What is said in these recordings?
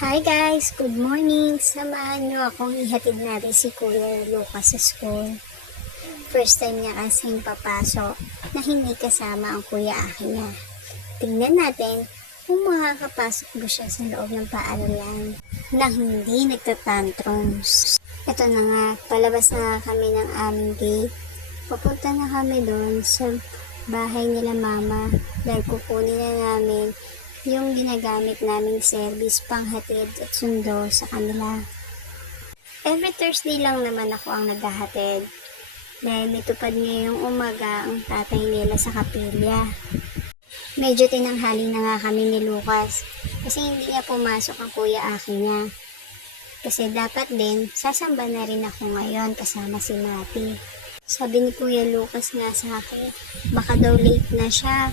Hi guys! Good morning! Samahan nyo akong ihatid natin si Kuya Lucas sa school. First time niya kasing papasok na hindi kasama ang kuya Aki niya. Tingnan natin kung makakapasok ba siya sa loob ng paaralan na hindi nagtatantrums. Ito na nga, palabas na kami ng aming gate. Papunta na kami doon sa bahay nila mama dahil kukunin na namin yung ginagamit naming service panghatid at sundo sa kanila. Every Thursday lang naman ako ang naghahatid dahil mitupad ngayong umaga ang tatay nila sa kapilya. Medyo tinanghali na nga kami ni Lucas kasi hindi niya pumasok ang kuya Aki niya. Kasi dapat din, sasamba na rin ako ngayon kasama si Mati. Sabi ni Kuya Lucas nga sa akin, baka daw late na siya.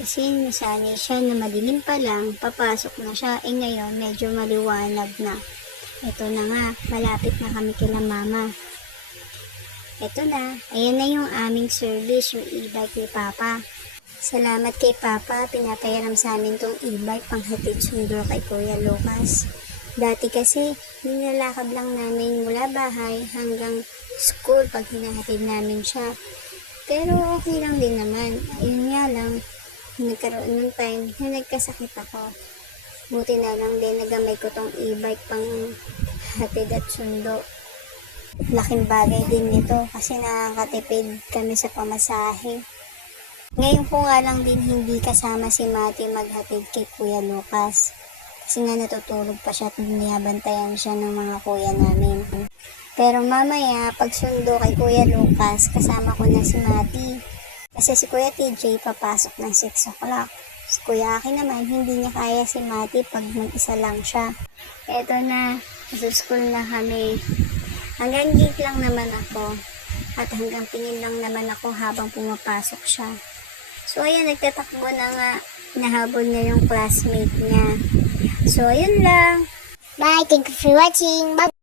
Kasi nasanay siya na madilim pa lang, papasok na siya. Ngayon, medyo maliwanag na. Ito na nga, malapit na kami kila mama. Ito na, ayan na yung aming service, yung e-bike ni Papa. Salamat kay Papa, pinapayaram sa amin tong e-bike panghatid sundo kay Kuya Lucas. Dati kasi, nilalakad lang namin mula bahay hanggang school pag hinahatid namin siya. Pero okay lang din naman. Ayun nga lang, nagkaroon ng time na nagkasakit ako. Buti na lang din nagamay ko tong e-bike pang hatid at sundo. Laking bagay din nito kasi nakakatipid kami sa pamasahe. Ngayon ko nga lang din hindi kasama si Mati maghatid kay Kuya Lucas. Kasi nga natutulog pa siya at binibantayan siya ng mga kuya namin. Pero mamaya pag sundo kay Kuya Lucas, kasama ko na si Mati. Kasi si Kuya TJ papasok ng 6 o'clock. Si Kuya Aki naman, hindi niya kaya si Mati pag mag-isa lang siya. Eto na, sa school na kami. Hanggang gate lang naman ako. At hanggang pingin lang naman ako habang pumapasok siya. So ayan, nagtatakbo na nga. Nahabol na yung classmate niya. So ayun lang. Bye, thank you for watching. Bye.